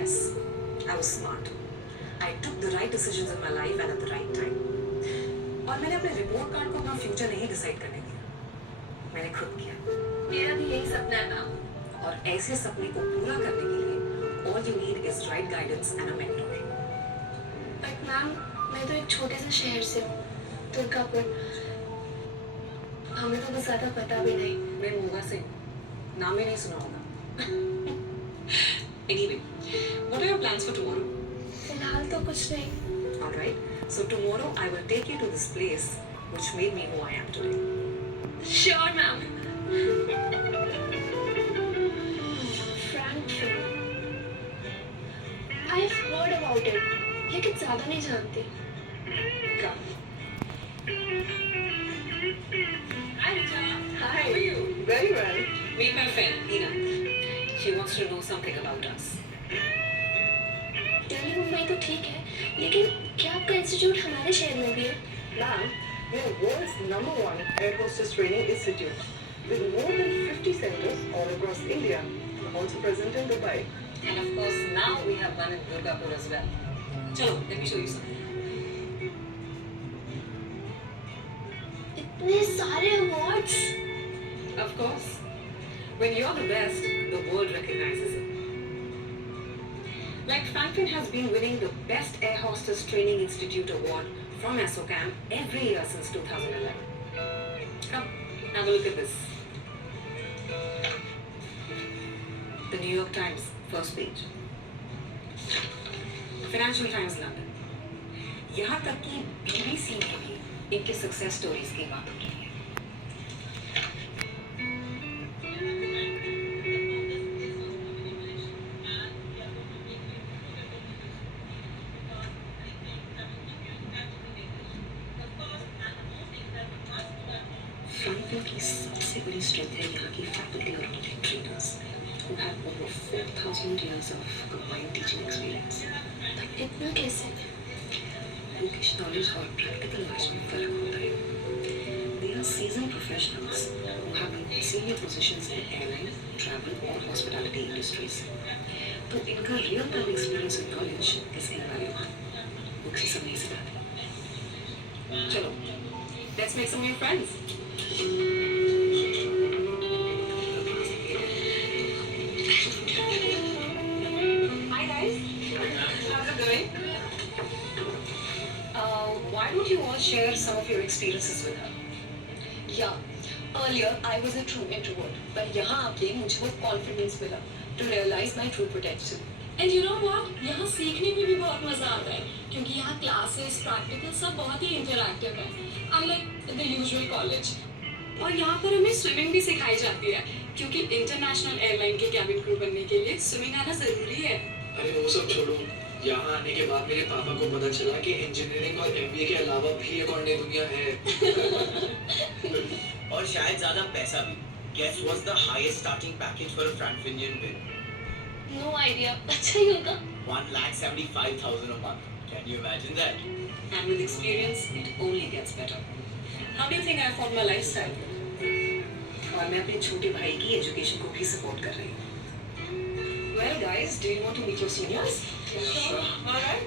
Yes, I was smart. I took the right decisions in my life and at the right time. और मैंने अपने report card को अपना future नहीं decide करने दिया, मैंने खुद किया। मेरा भी यही सपना है मैम। और ऐसे सपने को पूरा करने के लिए all you need is right guidance and a mentor. But ma'am, मैं तो एक छोटे से शहर से हूँ, दुर्गापुर। हमें तो कुछ ज़्यादा पता भी नहीं। मैं मोगा से नाम ही नहीं सुना होगा। Anyway, what are your plans for tomorrow? फिलहाल तो कुछ नहीं। All right. So tomorrow I will take you to this place which made me who I am today. Sure, ma'am. Frankfurt. I've heard about it, लेकिन ज़्यादा नहीं जानती। Come. Hi, Rita. Hi. How are you? Very well. Meet my friend, Ina. She wants to know something about us. Delhi Mumbai तो ठीक है, लेकिन क्या आपका इंस्टीट्यूट हमारे शहर में भी है? Ma'am, we are world's #1 air hostess training institute with more than 50 centers all across India, also present in Dubai. And of course, now we have one in Durgapur as well. Chalo, let me show you something. इतने सारे awards. Of course. When you're the best, the world recognizes it. Like Franklin has been winning the Best Air Hostess Training Institute Award from ASSOCHAM every year since 2011. Come, have a look at this. The New York Times, first page. Financial Times, London. यहाँ तक कि BBC में भी इनके success stories की बात हो रही है। फ्रैंकलिन की सबसे बड़ी स्ट्रेंथ है यहाँ की फैकल्टी और trainers who have over 4,000 years of combined teaching experience. इतना कैसे? Bookish knowledge और practical knowledge में फर्क होता है। They are seasoned professionals who have been in senior positions in airline, travel और hospitality industries. तो इनका real time experience and knowledge is invaluable. Books ही सब नहीं सिखाते। चलो, let's make some new friends. Hi guys, how's it going? Why don't you all share some of your experiences with her? Yeah. Earlier, I was a true introvert, but यहाँ आके मुझे वो confidence मिला to realize my true potential. And you know what? यहाँ सीखने में भी बहुत मजा आता है क्योंकि यहाँ क्लासेस प्रैक्टिकल सब बहुत ही इंटरैक्टिव है unlike the usual college. और यहाँ पर हमें स्विमिंग भी सिखाई जाती है क्योंकि इंटरनेशनल एयरलाइन के कैबिन क्रू बनने के लिए स्विमिंग आना जरूरी है। अरे वो सब छोड़ो, यहाँ आने के बाद मेरे पापा को पता चला कि इंजीनियरिंग और एमबीए के अलावा भी एक और नई दुनिया है। और शायद ज्यादा पैसा भी। Guess what's the highest starting package for a Frankfinian bid? No idea। अच्छा ही होगा। 1,75,000 a month. Can you imagine that? And with experience, it only gets better. How do you think I found my lifestyle? और मैं अपने छोटे भाई की education को भी सपोर्ट कर रही हूँ। Well guys, do you want to meet your seniors? Sure. All right.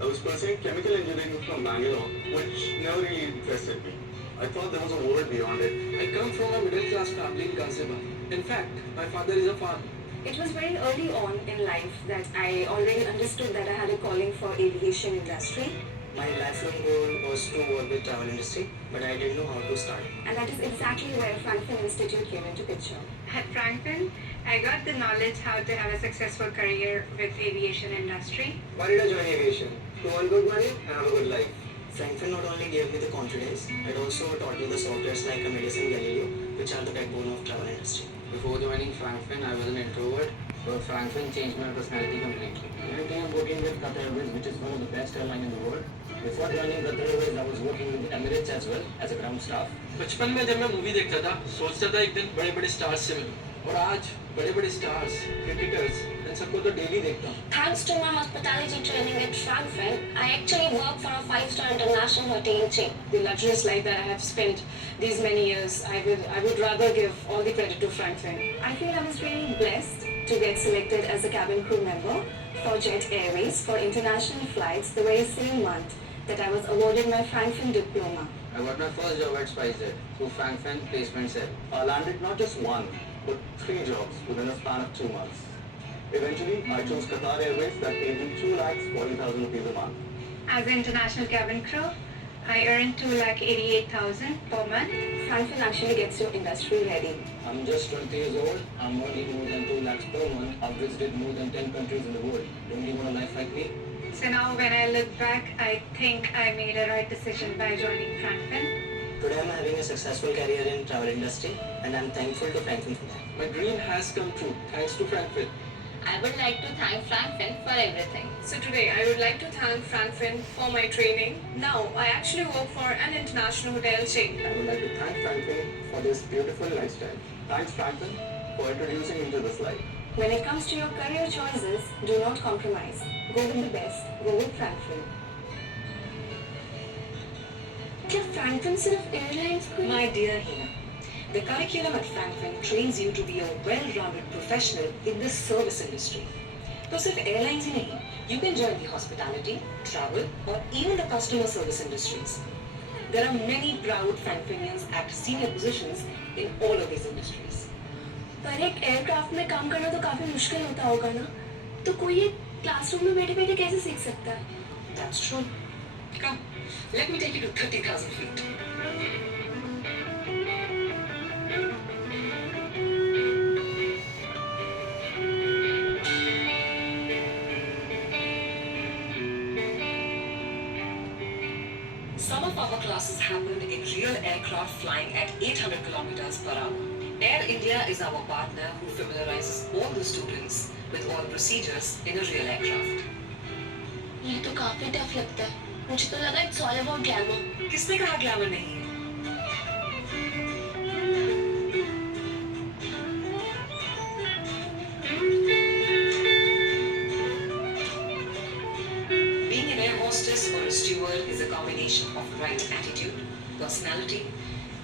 I was pursuing chemical engineering from Bangalore, which never really interested me. I thought there was a world beyond it. I come from a middle class family in Ghaziabad. In fact, my father is a farmer. It was very early on in life that I already understood that I had a calling for aviation industry. My lifelong goal was to work with travel industry, but I didn't know how to start. And that is exactly where Franklin Institute came into picture. At Franklin, I got the knowledge how to have a successful career with aviation industry. Why did I join aviation? To earn good money and have a good life. Franklin not only gave me the confidence, it also taught me the softwares like Amadeus and Galileo, which are the backbone of travel industry. Before joining Franklin, I was an introvert, but Franklin changed my personality completely. Currently, I'm working with Qatar Airways, which is one of the best airlines in the world. Before joining Qatar Airways, I was working with Emirates as well as a ground staff. बचपन में जब मैं movie देखता था, सोचता था एक दिन बड़े-बड़े स्टार्स से मिलूं, और आज बड़े-बड़े स्टार्स, क्रिकेटर्स, इन सबको तो डेली देखता हूँ। Thanks to my hospitality training at Franklin, I actually work for a 5-star international hotel chain. The luxurious life that I have spent these many years, I would rather give all the credit to Franklin. I feel I was really blessed to get selected as a cabin crew member for Jet Airways for international flights the very same month that I was awarded my Frankfurt diploma. I got my first job at SpiceJet through Frankfurt Placement Cell. I landed not just one, but 3 jobs within a span of 2 months. Eventually, I chose Qatar Airways that paid me 2,40,000 rupees a month. As an international cabin crew, I earned 2,88,000 per month. Frankfurt actually gets you industry ready. I'm just 20 years old. I'm earning more than 2 lakhs per month. I've visited more than 10 countries in the world. Don't you want a life like me? So now when I look back, I think I made a right decision by joining Frankfurt. Today I'm having a successful career in travel industry and I'm thankful to Frankfurt for that. My dream has come true thanks to Frankfurt. I would like to thank Frankfurt for everything. So today I would like to thank Frankfurt for my training. Now I actually work for an international hotel chain. I would like to thank Franklin for this beautiful lifestyle. Thanks Franklin for introducing me to this life. When it comes to your career choices, do not compromise. Go with the best. Go with Frankfurt. क्या Frankfurt सिर्फ airlines को My dear Hina, the curriculum at Frankfurt trains you to be a well-rounded professional in the service industry. तो सिर्फ airlines ही नहीं, you can join the hospitality, travel, or even the customer service industries. There are many proud Frankfurtians at senior positions in all of these industries. पर एक aircraft में काम करना तो काफी मुश्किल होता होगा ना? तो कोई एक क्लासरूम में बैठे-बैठे कैसे सीख सकता है? That's true. Come, let me take you to 30,000 feet. Some of our classes happened in real aircraft flying at 800 kilometers per hour. Air India is our partner who familiarizes all the students with all procedures in a real aircraft. ये तो काफी tough लगता है. मुझे तो लगा it's all about glamour. किसने कहा ग्लैमर नहीं है? Being an air hostess or a steward is a combination of right attitude, personality,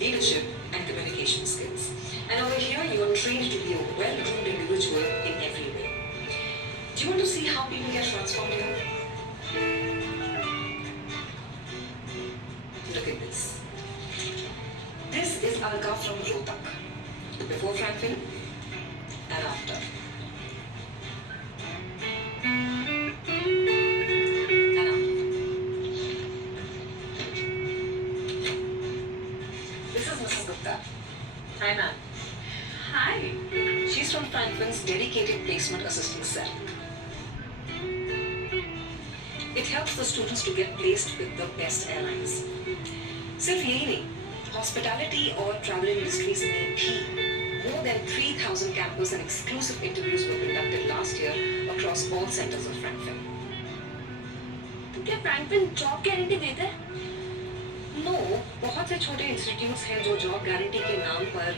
leadership, and communication skills. And over here, you are trained to be a well-groomed individual in every way. Do you want to see how people get transformed here? Look at this. This is Alka from Rohtak. Before Frankfurt and after. And after. This is Mrs. Gupta. Hi, ma'am. Hi. She's from Frankfurt's dedicated placement assisting cell. It helps the students to get placed with the best airlines. सिर्फ यही नहीं, hospitality और travel industries में भी more than 3,000 campus and exclusive interviews were conducted last year across all centers of Frankfurt. तो क्या Frankfurt job guarantee देता है? No, बहुत से छोटे इंस्टीट्यूट्स हैं जो जॉब गारंटी के नाम पर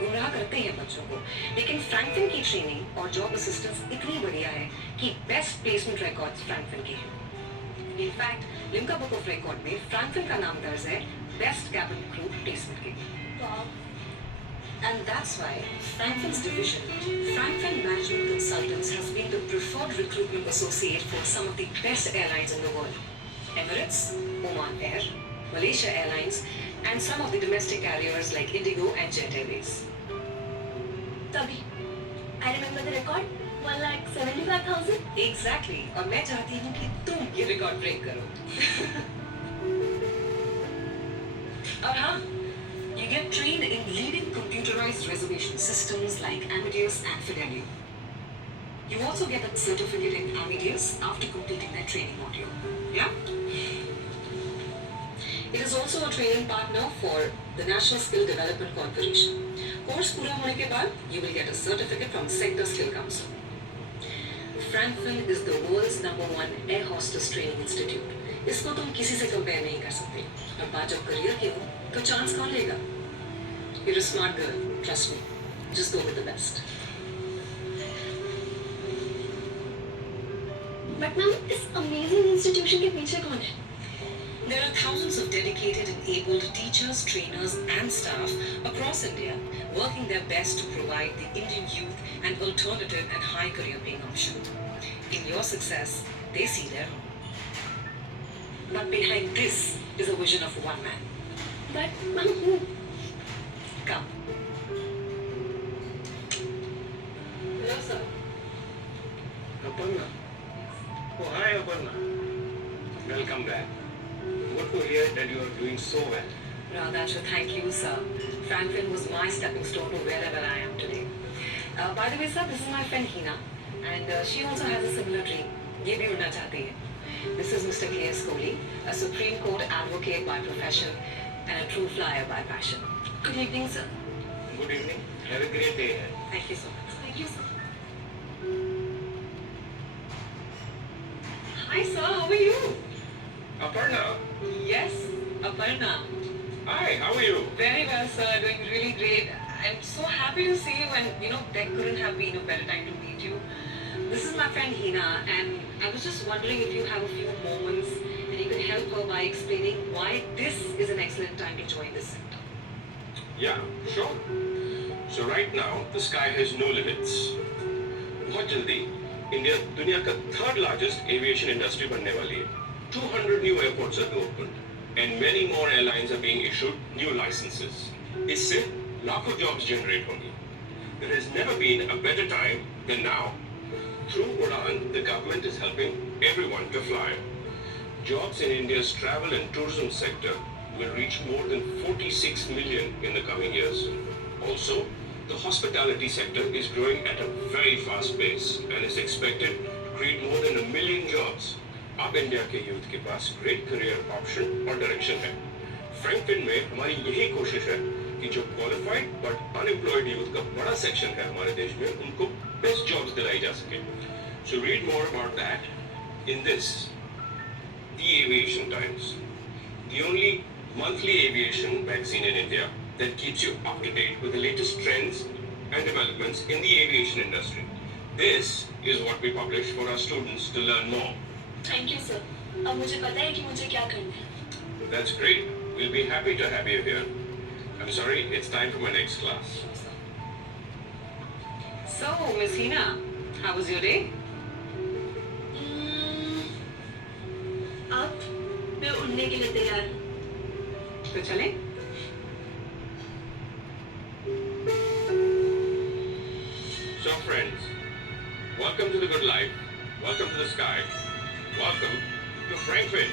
गुमराह करते हैं बच्चों को, लेकिन फ्रैंकफर्ट की ट्रेनिंग और जॉब असिस्टेंस इतनी बढ़िया है कि बेस्ट प्लेसमेंट रिकॉर्ड्स फ्रैंकफर्ट के हैं. In fact Limca book of record में फ्रैंकफर्ट का नाम दर्ज है बेस्ट कैबिन क्रू प्लेसमेंट के लिए. And that's why Frankfurt's division, Frankfurt Management Consultants, has been the preferred recruitment associate for some of the best airlines in the world. Emirates, Oman Air, Malaysia Airlines, and some of the domestic carriers like Indigo and Jet Airways. तभी I remember the record 1,75,000. Exactly. और मैं चाहती हूँ कि तुम ये record break करो. और हाँ, you get trained in leading computerized reservation systems like Amadeus and Fidelio. You also get a certificate in Amadeus after completing that training module. Yeah? It is also a training partner for the National Skill Development Corporation. Course पूरा होने के बाद, you will get a certificate from Sector Skill Council. Frankfurt is the world's #1 air hostess training institute. इसको तुम किसी से compare नहीं कर सकते. और बात जब करियर की हो, तो चांस कौन लेगा? You're a smart girl, trust me. Just go with the best. But ma'am इस अमेजिंग इंस्टीट्यूशन के पीछे कौन है? There are thousands of dedicated and able teachers, trainers, and staff across India working their best to provide the Indian youth an alternative and high career paying option. In your success, they see their home. But behind this is a vision of one man. But Come. Hello, sir. Aparna. Oh, hi, Aparna. Welcome back. Good to hear that you are doing so well. Radhanshu, thank you, sir. Franklin was my stepping stone to wherever I am today. By the way, sir, this is my friend Hina, and she also has a similar dream. ये भी उड़ना चाहती है. This is Mr. K.S. Kohli, a Supreme Court advocate by profession and a true flyer by passion. Good evening, sir. Good evening. Have a great day ahead. Thank you so much. Thank you, sir. Hi, sir. How are you? Aparna. Yes, Aparna. Hi, how are you? Very well, sir. Doing really great. I'm so happy to see you, and there couldn't have been a better time to meet you. This is my friend Hina, and I was just wondering if you have a few moments and you can help her by explaining why this is an excellent time to join this sector. Yeah, sure. So right now, the sky has no limits. बहुत जल्दी India दुनिया का third largest aviation industry बनने वाली है. 200 new airports are being opened, and many more airlines are being issued new licenses. इससे लाखों jobs generate होंगी. There has never been a better time than now. Through Udan, the government is helping everyone to fly. Jobs in India's travel and tourism sector will reach more than 46 million in the coming years. Also, the hospitality sector is growing at a very fast pace and is expected to create more than 1 million jobs. अब India के youth के पास great career option और direction है. Franklin में हमारी यही कोशिश है कि जो क्वालिफाइड बट अनएम्प्लॉयड यूथ का बड़ा सेक्शन है हमारे देश में, उनको बेस्ट जॉब्स दिलाई जा सके. So read more about that in this, The Aviation Times, the only monthly aviation magazine in India that keeps you up to date with the latest trends and developments in the aviation industry. This is what we publish for our students to learn more. Thank you sir. अब मुझे पता है कि मुझे क्या करना है. That's great. We'll be happy to have you here. I'm sorry, it's time for my next class. So, Miss Hina, how was your day? अब मैं उड़ने के लिए तैयार हूँ. तो चलें? So friends, welcome to the good life. Welcome to the sky. Welcome to Franklin.